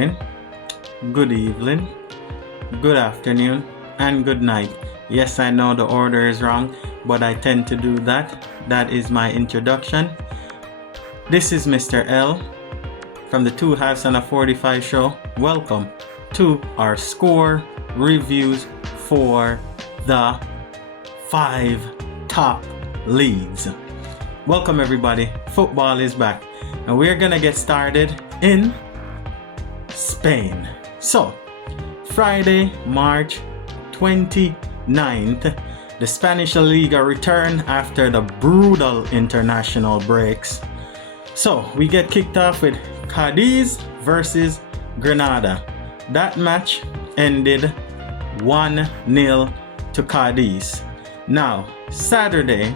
morning, good evening, good afternoon, and good night. Yes, I know the order is wrong, but I tend to do that. That is my introduction. This is Mr. L from the 2 Halves and a 45 show. Welcome to our score reviews for the 5 top leagues. Welcome everybody. Football is back and we're gonna get started in Spain. So, Friday, March 29th, the Spanish La Liga returned after the brutal international breaks. So, we get kicked off with Cadiz versus Granada. That match ended 1-0 to Cadiz. Now, Saturday,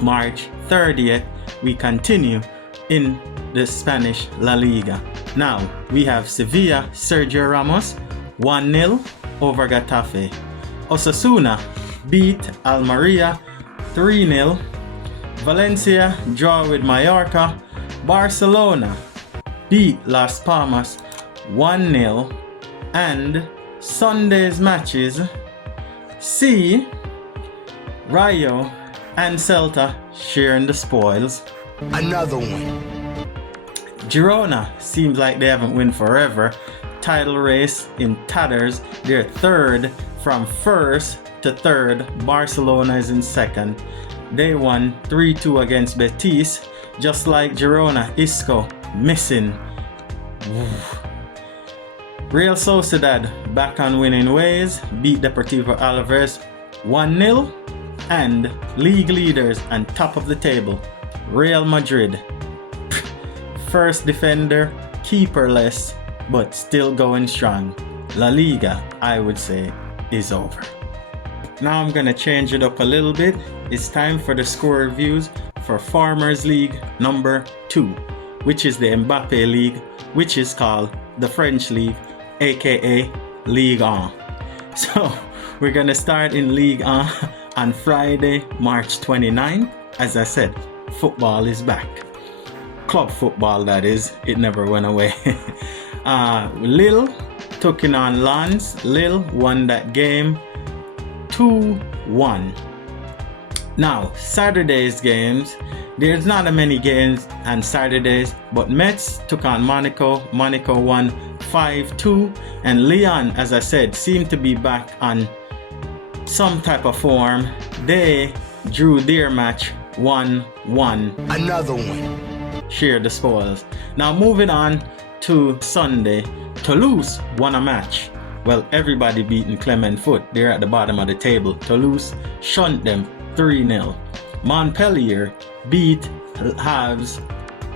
March 30th, we continue in the Spanish La Liga. Now, we have Sevilla, Sergio Ramos, 1-0 over Getafe. Osasuna beat Almeria 3-0. Valencia draw with Mallorca. Barcelona beat Las Palmas 1-0. And Sunday's matches see Rayo and Celta sharing the spoils. Another one. Girona seems like they haven't won forever. Title race in tatters. They're third from first to third. Barcelona is in second. They won 3-2 against Betis. Just like Girona, Isco missing. Real Sociedad back on winning ways. Beat Deportivo Alaves 1-0. And league leaders and top of the table, Real Madrid. First defender, keeperless, but still going strong. La Liga, I would say, is over. Now I'm gonna change it up a little bit. It's time for the score reviews for Farmers League number 2, which is the Mbappe League, which is called the French League, aka Ligue 1. So we're gonna start in Ligue 1 on Friday, March 29th. As I said, football is back. Club football, that is. It never went away. Lille took in on Lens. Lille won that game 2-1. Now, Saturday's games. There's not that many games on Saturdays, but Metz took on Monaco. Monaco won 5-2. And Lyon, as I said, seemed to be back on some type of form. They drew their match 1-1. Another one. Share the spoils. Now moving on to Sunday, Toulouse won a match. Well, everybody beating Clement Foot. They're at the bottom of the table. Toulouse shunned them 3-0. Montpellier beat Havre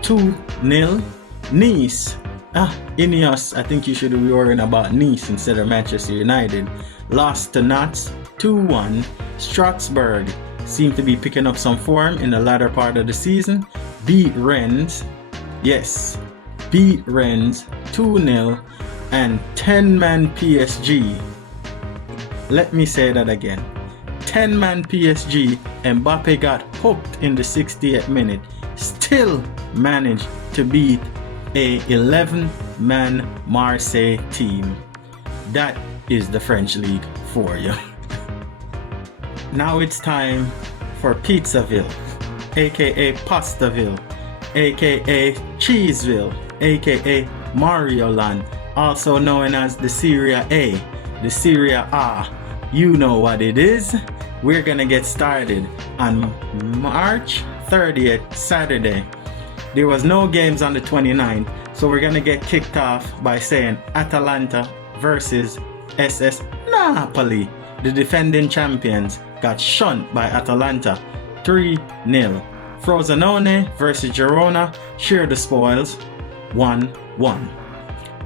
2-0. Nice. Ineos, I think you should be worrying about Nice instead of Manchester United. Lost to Notts 2-1. Strasbourg seemed to be picking up some form in the latter part of the season. Beat Rennes. Yes, beat Rennes 2-0. And 10-man PSG. Let me say that again. 10-man PSG. Mbappe got hooked in the 60th minute. Still managed to beat a 11-man Marseille team. That is the French League for you. Now it's time for Pizzaville, aka Pastaville, aka Cheeseville, aka Marioland, also known as the Serie A, the Serie A. You know what it is. We're gonna get started on March 30th, Saturday. There was no games on the 29th, so we're gonna get kicked off by saying Atalanta versus SS Napoli. The defending champions got shunned by Atalanta 3-0. Frosinone versus Girona share the spoils 1-1.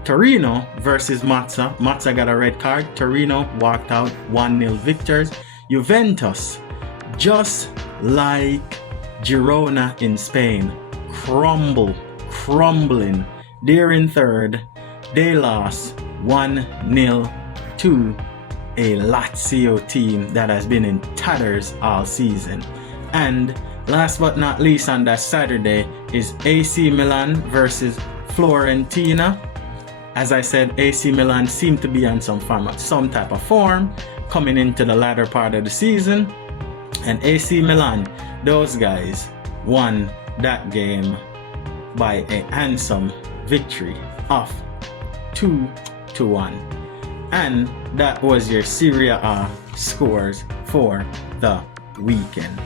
Torino versus Mazza. Mazza got a red card. Torino walked out 1-0 victors. Juventus, just like Girona in Spain, crumbling. They're in third. They lost 1-0 to a Lazio team that has been in tatters all season. And last but not least on that Saturday is AC Milan versus Fiorentina. As I said, AC Milan seemed to be on some type of form coming into the latter part of the season. And AC Milan, those guys won that game by a handsome victory of 2-1. And that was your Serie A scores for the weekend.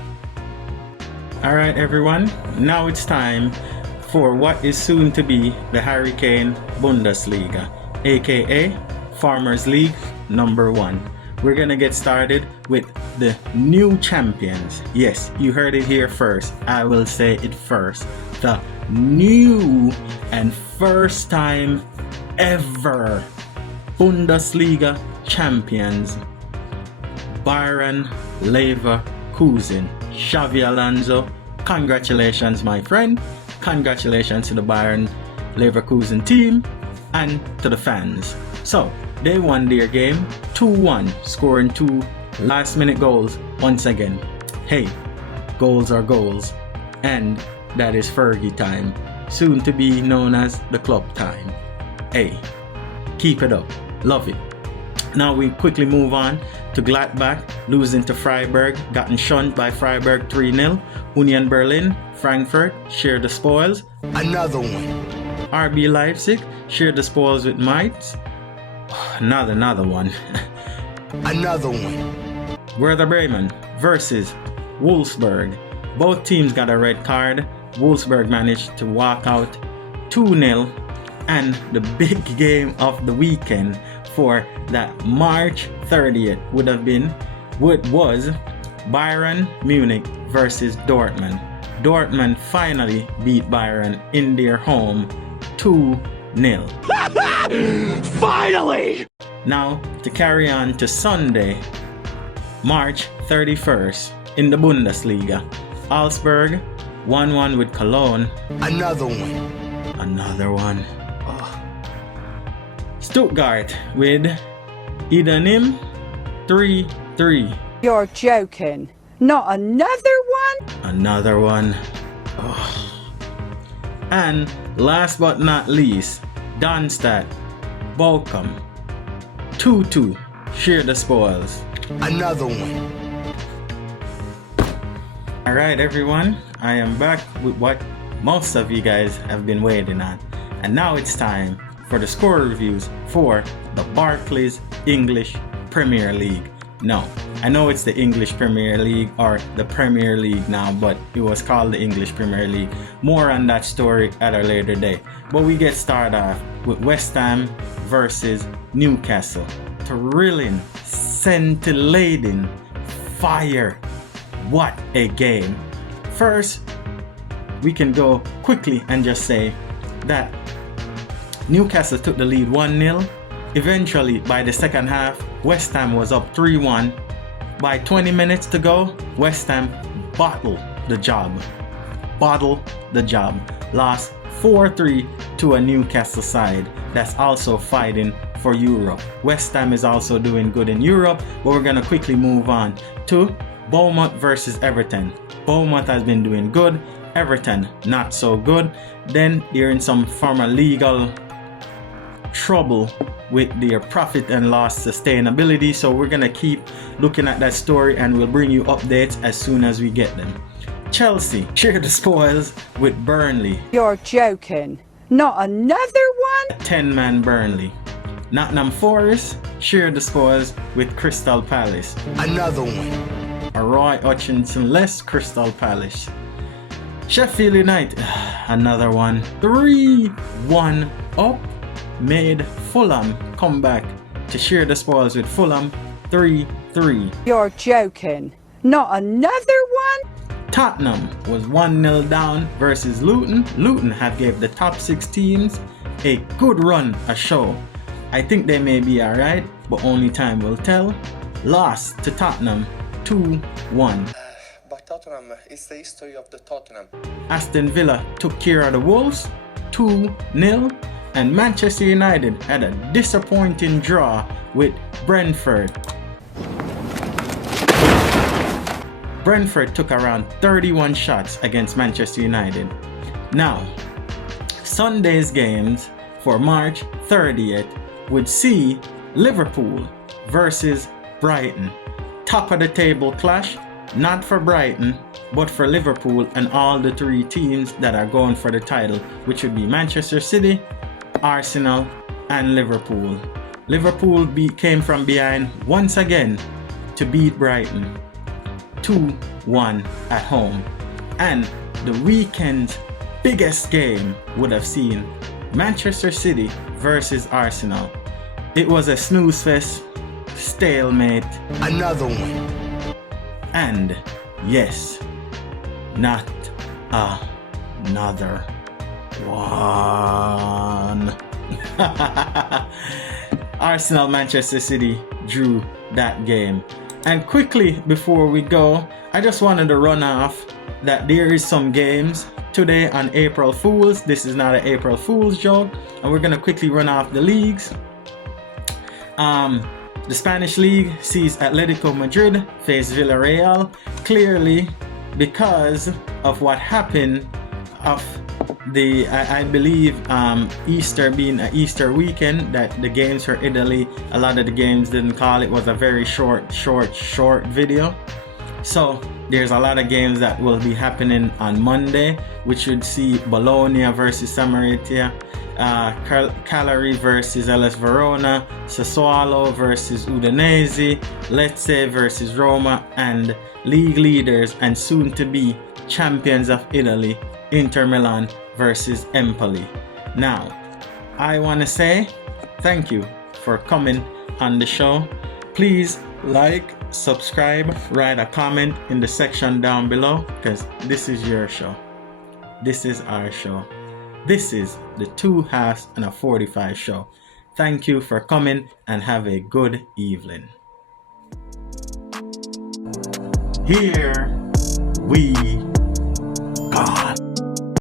Alright everyone, now it's time for what is soon to be the Hurricane Bundesliga, aka Farmers League number 1. We're gonna get started with the new champions. Yes, you heard it here first. I will say it first. The new and first time ever Bundesliga champions, Bayer Leverkusen. Xavi Alonso, congratulations my friend. Congratulations to the Bayer Leverkusen team and to the fans. So they won their game 2-1, scoring 2 last-minute goals once again. Hey, goals are goals, and that is Fergie time, soon to be known as the club time. Hey, keep it up, love it. Now we quickly move on to Gladbach, losing to Freiburg, gotten shunned by Freiburg 3-0. Union Berlin, Frankfurt shared the spoils. Another one. RB Leipzig shared the spoils with Mainz. Another one. Another one. Werder Bremen versus Wolfsburg. Both teams got a red card. Wolfsburg managed to walk out 2-0. And the big game of the weekend for that March 30th was Bayern Munich versus Dortmund. Dortmund finally beat Bayern in their home 2-0. Finally! Now to carry on to Sunday, March 31st in the Bundesliga. Augsburg 1-1 with Cologne. Another one. Another one. Stuttgart with Idanim 3-3. You're joking. Not another one? Another one. And last but not least, Darmstadt Bochum 2-2. Share the spoils. Another one. Alright everyone, I am back with what most of you guys have been waiting on. And now it's time for the score reviews for the Barclays English Premier League. No, I know it's the English Premier League or the Premier League now, but it was called the English Premier League. More on that story at a later date. But we get started off with West Ham versus Newcastle. Thrilling, scintillating, fire. What a game. First, we can go quickly and just say that Newcastle took the lead 1-0. Eventually, by the second half, West Ham was up 3-1. By 20 minutes to go, West Ham bottled the job. Lost 4-3 to a Newcastle side that's also fighting for Europe. West Ham is also doing good in Europe, but we're going to quickly move on to Bournemouth versus Everton. Bournemouth has been doing good. Everton not so good. Then they're in some form of legal trouble with their profit and loss sustainability, so we're gonna keep looking at that story and we'll bring you updates as soon as we get them. Chelsea share the spoils with Burnley. You're joking. Not another one? 10-man Burnley. Nottingham Forest share the spoils with Crystal Palace. Another one. A Roy Hutchinson-less Crystal Palace. Sheffield United, another one. 3-1 up. Made Fulham come back to share the spoils with Fulham 3-3. You're joking. Not another one? Tottenham was 1-0 down versus Luton. Luton have gave the top 6 teams a good run a show. I think they may be alright, but only time will tell. Lost to Tottenham 2-1. But Tottenham is the history of the Tottenham. Aston Villa took care of the Wolves 2-0. And Manchester United had a disappointing draw with Brentford. Brentford took around 31 shots against Manchester United. Now, Sunday's games for March 30th would see Liverpool versus Brighton. Top of the table clash, not for Brighton, but for Liverpool and all the three teams that are going for the title, which would be Manchester City, Arsenal, and Liverpool. Liverpool came from behind once again to beat Brighton 2-1 at home. And the weekend's biggest game would have seen Manchester City versus Arsenal. It was a snooze fest, stalemate, Another one. and yes, not another one. Arsenal Manchester City drew that game. And quickly before we go, I just wanted to run off that there is some games today on April Fools. This is not an April Fool's joke, and we're gonna quickly run off the leagues. The Spanish League sees Atletico Madrid face Villarreal, clearly because of what happened of the I believe Easter being an Easter weekend, that the games for Italy, a lot of the games didn't call. It was a very short video. So there's a lot of games that will be happening on Monday, which would see Bologna versus Samarita, Cagliari versus Hellas Verona, Sassuolo versus Udinese, Lecce versus Roma, and league leaders and soon to be champions of Italy, Inter Milan versus Empoli. Now, I want to say thank you for coming on the show. Please like, subscribe, write a comment in the section down below, because this is your show. This is our show. This is the 2 halves and a 45 show. Thank you for coming and have a good evening. Here we go.